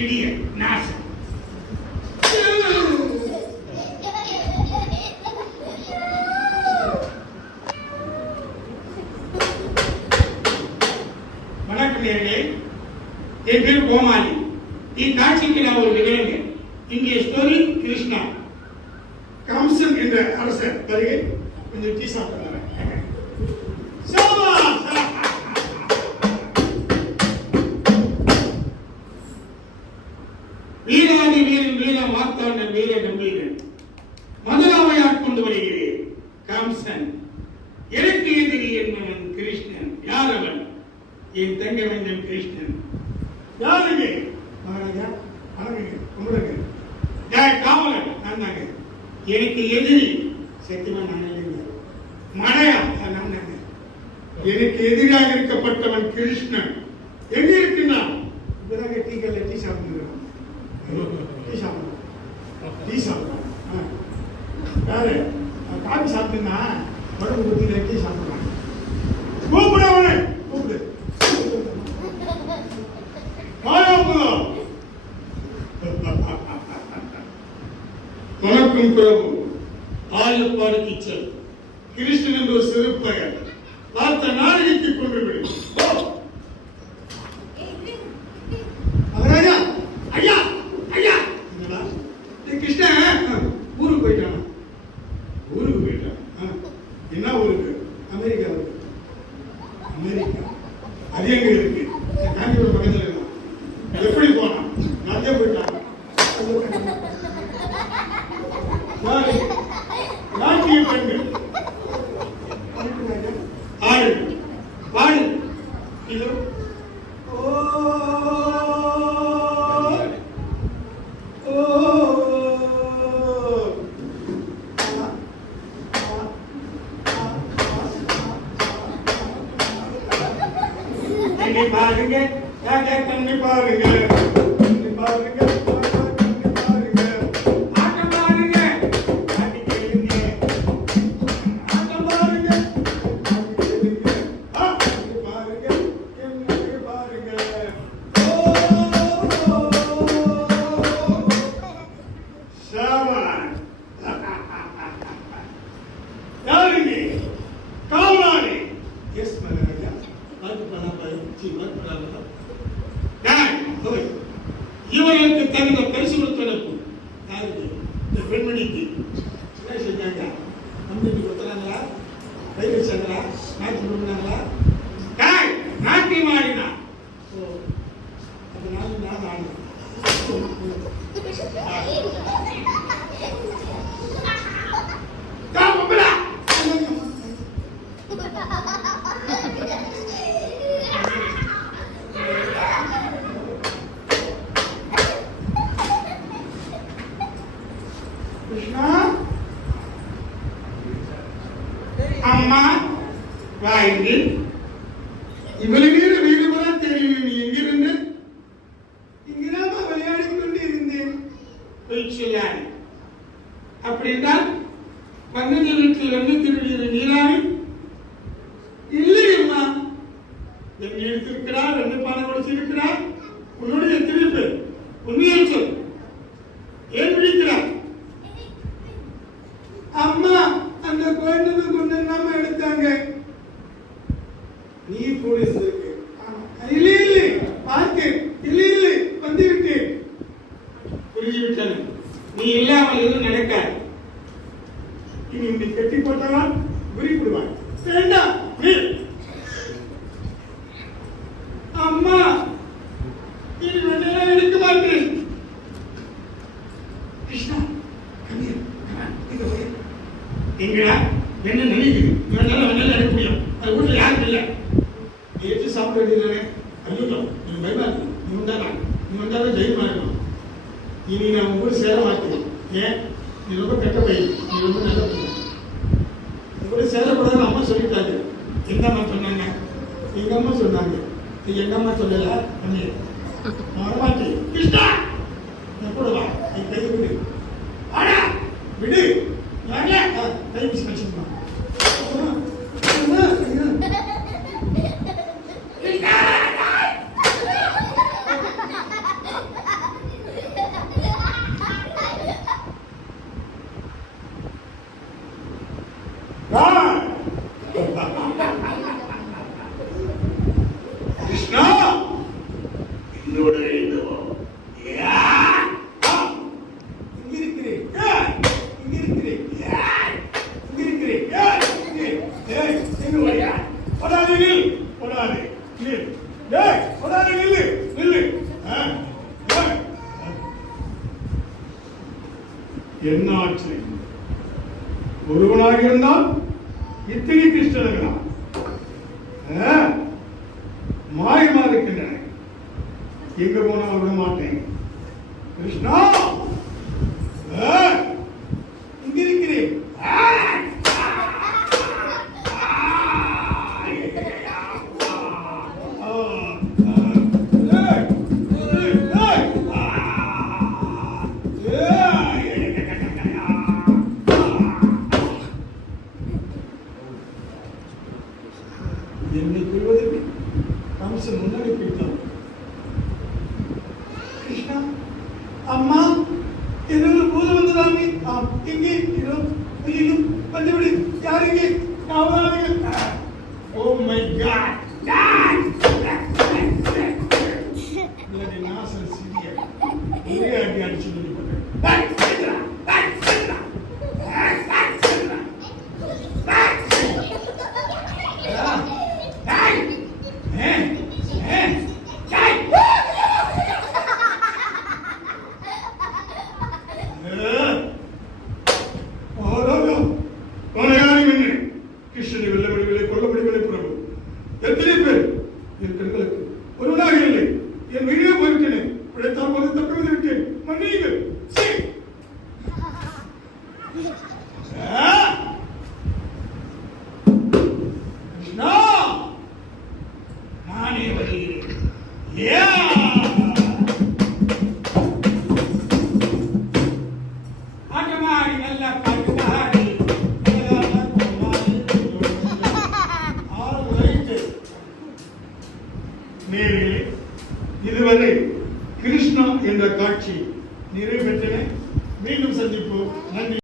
Idiot நாசம். வணக்கம் நேயர்களே, என் பேர் கோமாளி. இக்காட்சிக்கு நான் ஒரு நிகழ்வு. இங்கே ஸ்டோரி கிருஷ்ணா. கம்சன் என்ற அரசர் வருகை. கொஞ்சம் டீ சாப்பிடுறாங்க. வீராதி வீரன் வீர மாத்தாண்ட வீர நம்பீரன் மதுராவையாட் கொண்டு வருகிறேன். கம்சன் எனக்கு எதிரி என்பவன் கிருஷ்ணன். யார் அவன்? என் தங்கவன் கிருஷ்ணன். யாருங்க? மகாராஜா வணங்குங்க, கும்பிடுங்க. காவலன் நான் தாங்க. எனக்கு எதிரி சத்தியமா நான் இல்லைங்க. மழையா நான் தாங்க. எனக்கு எதிராக இருக்கப்பட்டவன் கிருஷ்ணன். எங்க இருக்குன்னா இப்பதாங்க டீக்கல்ல டீ சாப்பிடுறோம். டீ சாப்பிடுறோம். யாரு காபி சாப்பிட்டுன்னா உடம்பு குத்தில டீ சாப்பிடுறான். கூப்பிடு அவனை, கூப்பிடு. வணக்கம் பிரபு. ஆயப்பாடு கிச்சன். கிருஷ்ணன் என்ற ஒரு சிறு பெயர். பார்த்த நாடகத்தை கொண்டு விடும். மகாராஜா ஐயா ஐயா கிருஷ்ணன் ஊருக்கு போயிட்டான். ஊருக்கு போயிட்டான். என்ன ஊருக்கு? அமெரிக்காவுக்கு. அமெரிக்கா அது எங்க இருக்கு? காஞ்சிபுரம் பக்கத்துல இருந்தான். எப்படி போனான்? நிறைய போயிட்டான். நாட்டிய பெண்கள் ஆடு பாடு இதோ பாருங்க, கண்ணி பாருங்க, கண்ணி பாருங்க, பாருங்க, ஆட்டம் பாருங்க, ஆட்டி கேளுங்க, ஆட்டம் பாருங்க, பாருங்க, என்ன பாருங்க. சாமான் யாருங்க? காவலாளி. எஸ் மகாராஜா. இவர்களுக்கு தகுந்த பரிசு கொடுத்தனுப்பு. யாருக்கு? இந்த பெண்மணிக்கு என்ன செஞ்சாங்க? நம்பிக்கை கொடுத்தாங்களா? கை வச்சாங்களா? நாட்டி கொடுத்தாங்களா? நாட்டி மாறினா அதனால நான் ஆடுறேன். அம்மா வாங்கி இவ்வளவு நேரம் வீடுபட தெரியும். நீ எங்கிருந்து? இங்குதான் விளையாடி கொண்டு இருந்தேன். பொய்ச்சொல்லாது. அப்படின்னால் பன்னெண்டு வீட்டில் வந்து திருடிய நீராவி இல்லை அம்மா. என்னை எடுத்திருக்கிறார், 2 பானை கொடுத்திருக்கிறார். உன்னுடைய திருப்பு உண்மையை சொல். ஏன் பிடிக்கிறார்? அம்மா அந்த குழந்தை கொண்டு நாம எடுத்தாங்க. நீ போலீஸ் இருக்கு. இல்லை இல்லை பார்த்து இல்லை இல்லை வந்து விட்டு புரிஞ்சு விட்டது. நீ இல்லாமல் எதுவும் நடக்காது. இனி இப்படி கட்டி போட்டால் குறிப்பிடுவாய். வேண்டாம் அம்மா, இனி வெண்ணெல்லாம் எடுக்க மாட்டேன். கிருஷ்ணா எங்கடா என்ன நினைக்குது? இவனால எடுக்க முடியும். அது வீட்டுல யாரும் இல்லை. ஏற்றி சாப்பிட வேண்டியதானே? ஐயோ நீ பயமா இருக்கு. நீ வந்தாதான் தைரியமா இருக்கணும். இனி நான் உங்க கூட சேர மாட்டேன். ஏன்? நீ ரொம்ப கெட்ட பையன். நீ ரொம்ப நல்ல பையன். உங்க சேரக்கூடாதுன்னு அம்மா சொல்லிட்டாங்க. எங்க அம்மா சொன்னாங்க? எங்க அம்மா சொன்னாங்க. எங்க அம்மா சொல்லல பண்ணி வரமாட்டேன். கிருஷ்ணா கூட வா. நீ கை விடு. ஆடா விடு. கை பிடிச்சு வச்சுக்கணும். நில்லு நில்லு. என்ன ஆச்சு? ஒருவனாக இருந்தால் இத்தனை கிருஷ்ணர்களா மாயமா இருக்கின்றன. எங்க போனா விட மாட்டேன். கிருஷ்ணா இங்க இருக்கிறேன். என்னை கொள்வதற்கு கம்சன் முன்னாடி போயிட்டான். கிருஷ்ணா அம்மா ஏதோ ஒரு பூதம் வந்ததாமே. எங்கே இதோ வெளியிலும் வந்துவிடு. யார் இங்கே? Oh my God. நாசல் சிறிய ஒரே அடி அடிச்சு கிருஷ்ணனை வெல்ல முடியவில்லை, கொல்ல முடியவில்லை பிரபு. எத்தனை பேர் என் கண்களுக்கு ஒருவனாக இல்லை. என் வெளியே போய்விட்டேன். பிழைத்தால் போது தப்பி வந்து விட்டேன். மன்னியுங்கள். கிருஷ்ணா நானே வருகிறேன். ஆட்டமாடி நல்லா பாட்டுமாடி நேரிலே இதுவரை கிருஷ்ணா என்ற காட்சி நிறைவேற்றன. மீண்டும் சந்திப்போம். நன்றி.